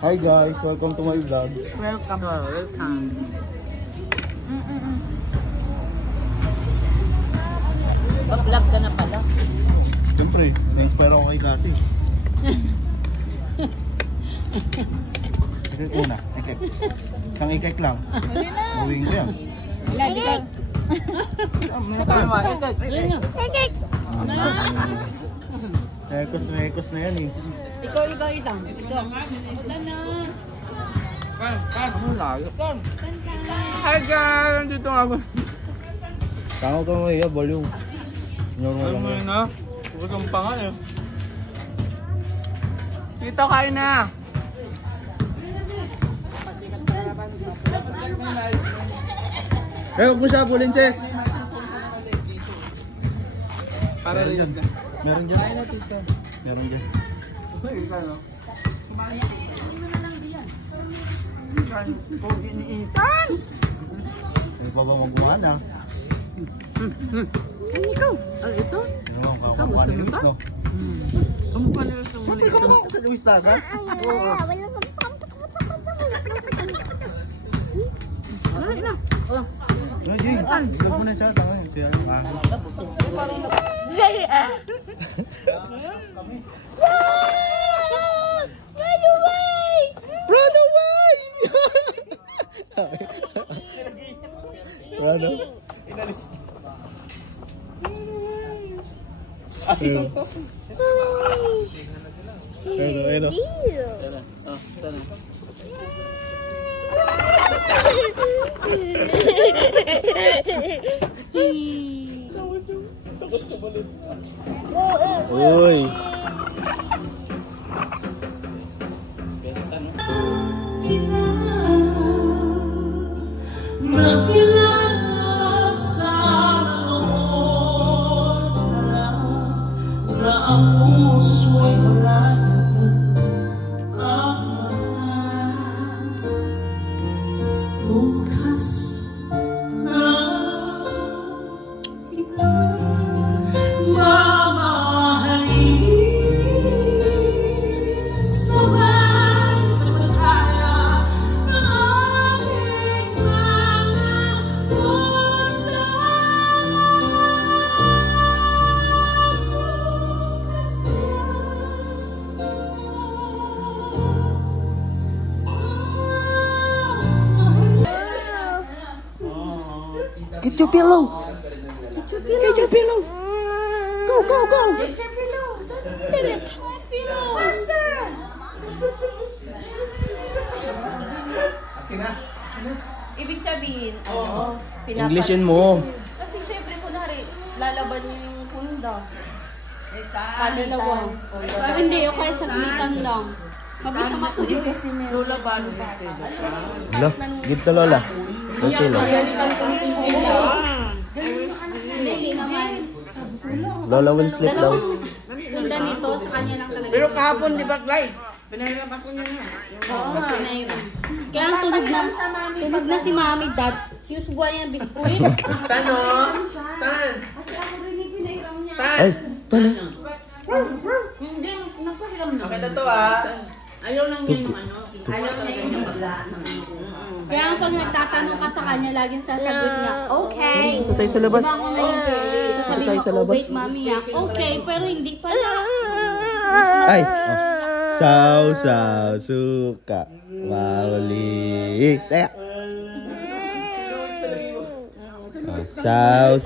Hi guys, welcome to my vlog. Welcome. Welcome. Pa-vlog ka na pala. Siyempre, na-inspire ako kay Cassie. Ikek muna, ikek. Isang ikek lang. Mawing ko yan. Lagi ka. Ikek. Mekos na yan eh. Ikaw. Ikaw. Ano layo? Hi guys! Nandito nga ako. Tango ka mga iya, baliw. Ano mo yun ha? Gutom pa nga eh. Dito kain na! Huwag mo siya bulin, Ches! Para rin dyan. Meron dyan. Meron dyan. Sino pa ba magbuhan ha? Ano ikaw? Ano ito? Sino ba makakuha ni Luis, no? Kamukha nila sa mga Ikaw ba ka Luis Taga? Oo. Ano na? Oh. No, Jay. Ilag mo na siya. Tango yun. Siya yung mga. Busog siguro. Run away! Run away! Run away. Inalis. Ayun. Tara. Oh, tara. Uy. Get your pillow. Get your pillow. Go. Get your pillow. Get it. Pillow. Faster. Ibig sabihin, Englishin mo. Kasi syempre, kunwari, lalaban yung punda. Dalawa. Pero hindi, okay, saglitan lang. Mabisa matuloy. Kasi meron. Lulaban. Lola, give to Lola. Okay, Lola. Hindi naman. Lola will sleep daw. Ganda nito, sa kanya lang talaga. Pero kahapon, di ba, Clay? Pinahirap ako niya nga. Oo, pinairam. Kaya ang tunog na si Mami, Dad. Sinusubuan niya ng biskuit. Tano? Tan! Ay, tala. Hindi, nagpahiram na. Okay na to ah. Ayaw lang yan yung ano. Ayaw lang yan yung magla. Kaya pag nagtatanong ka sa kanya, laging sasagot niya, okay. Ito tayo sa labas. Okay. Sasabihin mo, oh, wait, Mami, okay, pero hindi pa na. Ay. Saw, suka. Mauli. Taya. Saw,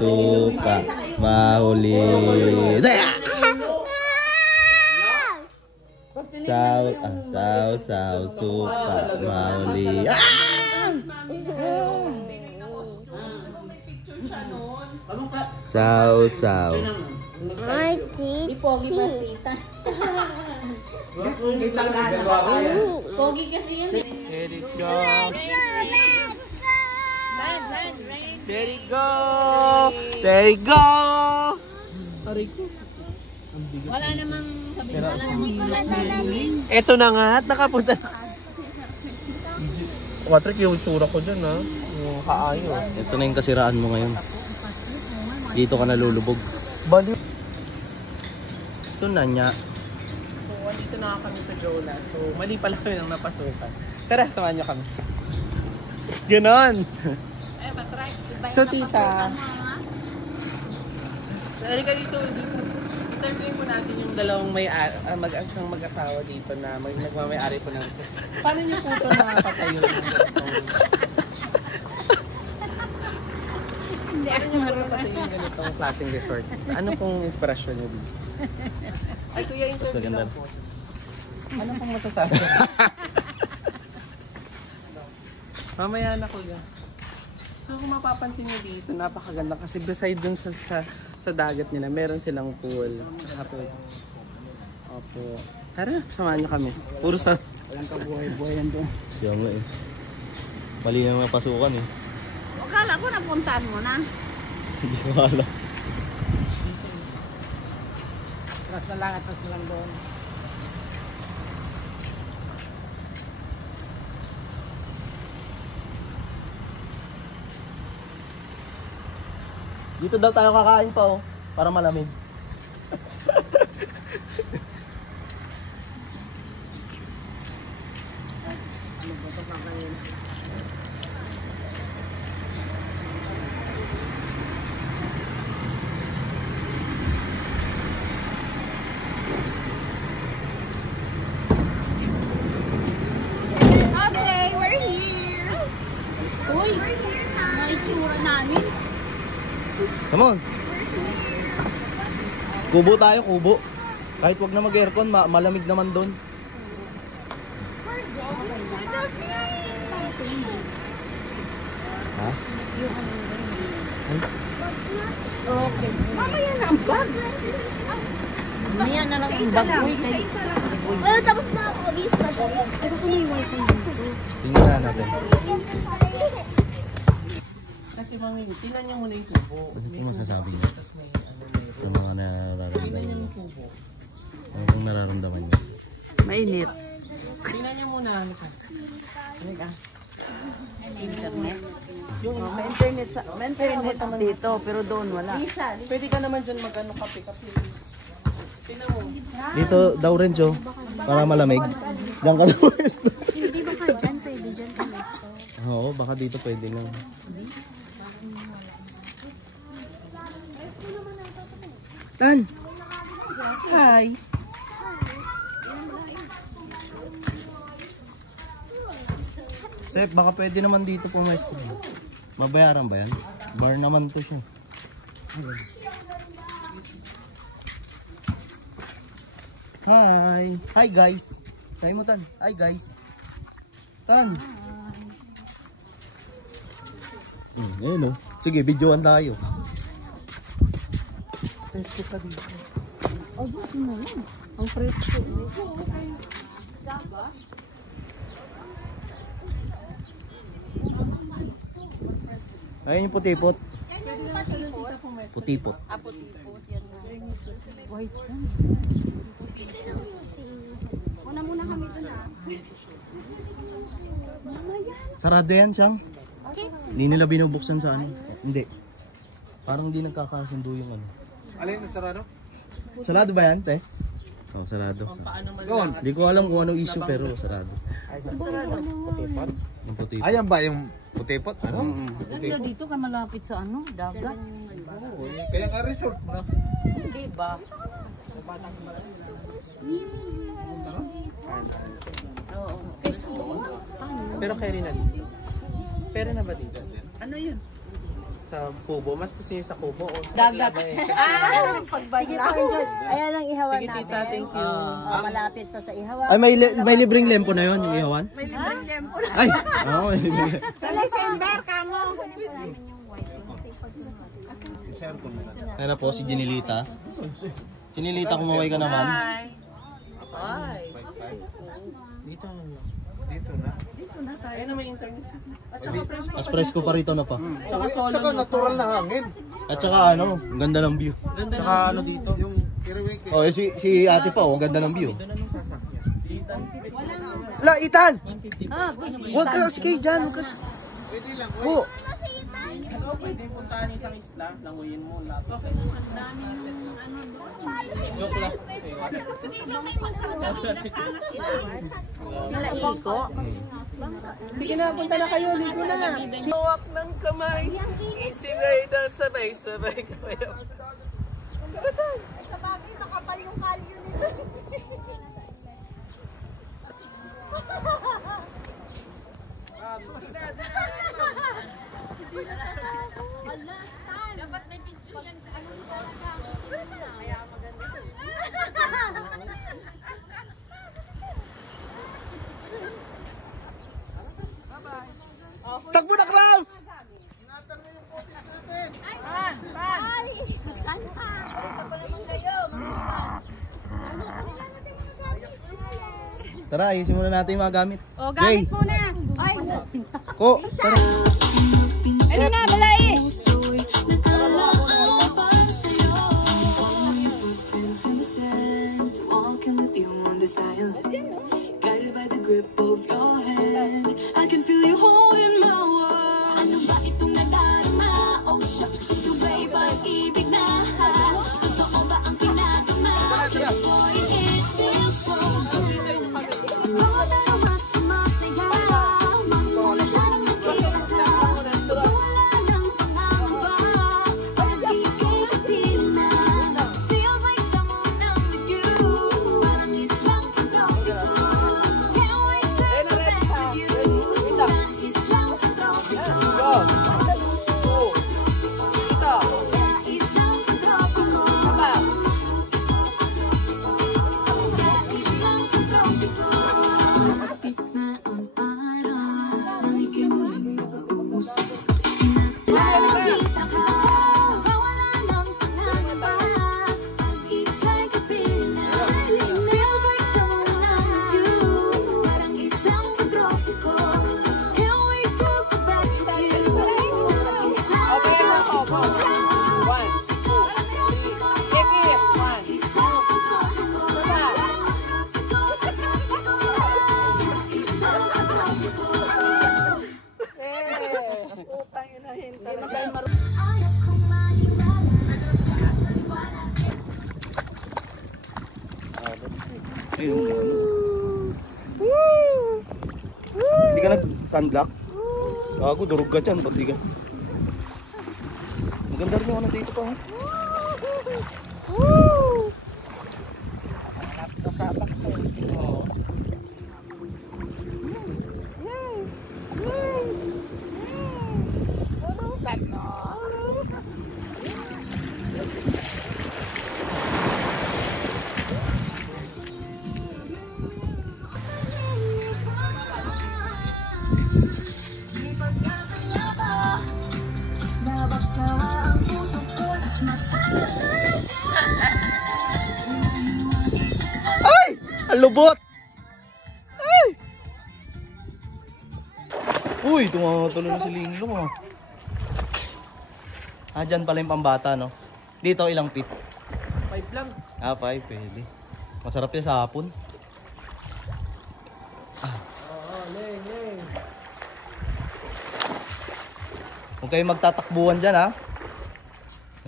suka. Mahuli. Taya. Saw, suka. Mahuli. Saw. Ipogi pa tita. Pogi kasi yun. Let it go. Let it go. Let it go. Wala namang sabihin. Ito na nga at nakapunta. Patrick, yung tsura ko dyan ha. Yung kaayo. Ito na yung kasiraan mo ngayon. Dito ka nalulubog. Baliw. Ito na niya. nandito na kami sa Jola. So, mali pala kami nang napasukan. Tara, samahan niyo kami. Ganon! So, tita. Halika dito. Interviewin po natin yung dalawang mag-asawa dito na nagmamayari po ng resort. Paano niyo po ito nakapatayo? Paano niyo nakapatayo yung ganitong klaseng resort? Ano pong inspirasyon niyo dito? Ay, kuya, interview lang po. Ano pong masasabi? Mamaya na, kuya. So kung mapapansin nyo dito, napakaganda kasi beside dun sa dagat nila, meron silang pool. Opo. Tara, samahan nyo kami. Puro sa... Walang kabuhay-buhayan doon. Siya mo eh. Mali na mapasukan eh. Akala ko napuntahan mo na. Hindi ko alam. Atras na lang doon. Dito daw tayo kakain pa oh, para malamig. Okay, we're here. Uy, naitsura namin. Come on. Kubo tayo, kubo. Kahit wag na mag-aircon, malamig naman doon. Ha? Okay. Mamaya na ang bag. Mamaya na lang ang Isa bag. lang. Isa lang. Well, tapos na ako mag-i-splash. Ay, baka may wifi dito. Tingnan na natin. Kasi mami, tingnan nyo muna yung kubo. Ano po masasabi niyo? Sa mga nararamdaman niyo? Ano pong nararamdaman niyo? Mainit. Tingnan nyo muna. Halika. May internet dito, pero doon wala. Pwede ka naman dyan mag-ano kape-kape. Tingnan mo. Dito daw rin, Jo. Para malamig. Diyan ka daw. Hindi ba ka dyan? Pwede dyan ka dito. Oo, baka dito pwede lang. Tan! Hi! Sep, baka pwede naman dito pumesto. Mabayaran ba yan? Bar naman to siya. Hi! Hi guys! Sabi mo Tan. Hi guys! Tan! Ayun o. Sige, videoan tayo. Presko ka dito. Oh, yes, mo yan. Ang presko. Ayun yung putipot. Putipot. White sand. Una muna kami dun Sarado yan, Siyang. Okay. Hindi nila binubuksan sa ano. Hindi. Parang hindi nagkakasundo yung ano. Alin na sarado? Sarado ba yan, te? Oo, sarado. Paano man Doon. Hindi ko alam kung anong issue pero sarado. Putipot? Yung putipot. Ayan ba yung putipot? Ano? Pero dito ka malapit sa ano, dagat. Oo, kaya nga resort na. Hindi ba? Pero carry na dito. Pera na ba dito? Ano yun? Sa kubo? Mas gusto niyo sa kubo o sa Dagat. Sige, Ayan ang ihawan sige tita, thank you. malapit pa sa ihawan. Ay, may libreng lempo na yon yung ihawan? May libreng lempo. Ay! Oo, may libreng lempo. Sa December ka mo. Ayun na po, si Jinilita. Jinilita, kumaway ka naman. Bye. Dito na. Dito na. Ayun na may internet. At saka presko. Mas presko pa rito na pa. Saka solo. Saka natural na hangin. At saka ano, ang ganda ng view. Ganda saka ano dito. Yung kiriwik. Oh, si ate pa, oh, ang ganda ng view. Doon na nung sasakyan. Dito. La, Itan! 150. Huwag ka, sige dyan, huwag ka. Pwede lang. Oh, So, pwede puntahan isang isla, languyin mo lahat. Okay. Joke lang. Sila Iko. Sige na, punta na kayo. Ligo na. Hawak ng kamay. Isingay na sabay-sabay kamay. Sa bagay, makapal yung kalyo nito. Dapat na video yan. Ano talaga? Kaya maganda. Takbo na, Crown! Tara, ayusin muna natin yung mga gamit. O, gamit muna. Ay, Ko, tara. ano na, balay? Walking with you on this island, guided by the grip of your hand. I can feel you holding my world. Ano ba itong nadarama? Oh, shucks, if you way, pag-ibig na. Totoo ba ang pinagama? Just boy, it feels so good. Oh, pero mas sumasaya. Mamula lang nakita. Wala ng pangamba. Pag-ibig na. Feels like someone I'm with you. Parang islang pagtropiko. Can't wait to connect with you. Sa islang pagtropiko. Sa islang pagtropiko. Sa islang pagtropiko. Kapit na ang araw, nalikin mo rin nag-uusap. Nakita ka, wala ng pangamba. Pag ika'y kapiling na, feels like someone I'm with you. Parang isang pagtropiko. Can't wait to go back with you. Sa islang pagtropiko. Ayun, ano. Hindi ka nag-sunblock? Gago, durog ka dyan. Ba't di ka? Maganda rin yung ano dito pa. Ay! Ang lubot! Ay! Uy, tumatuloy na si Linglong oh. Ah, dyan pala yung pambata, no? Dito ilang feet? 5 lang. Ah, 5, pwede. Masarap yan sa hapon. Oo, leng. Huwag kayong magtatakbuhan dyan, ha?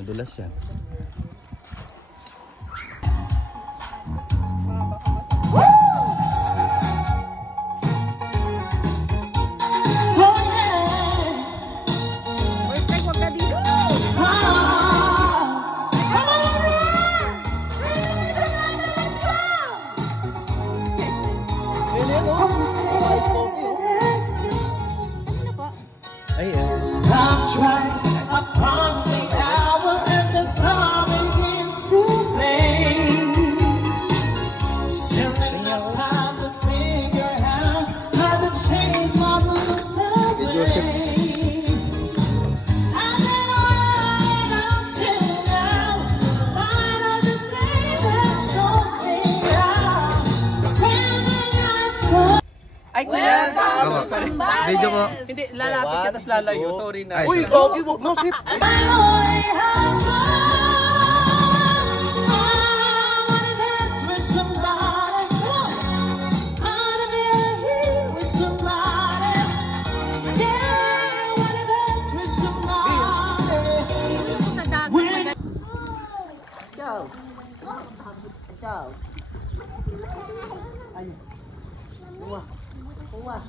Nadulas yan. Ay, Time's right upon the hour and the sun begins to play. Still in the time to figure out how to change my moods away. I've been alright until now. The light of the day that knows me out. Standing out. Ay, kuya! video ko. Hindi, lalapit ka tapos lalayo. Sorry na. Uy, gogi, wag no, sip. Yan naman.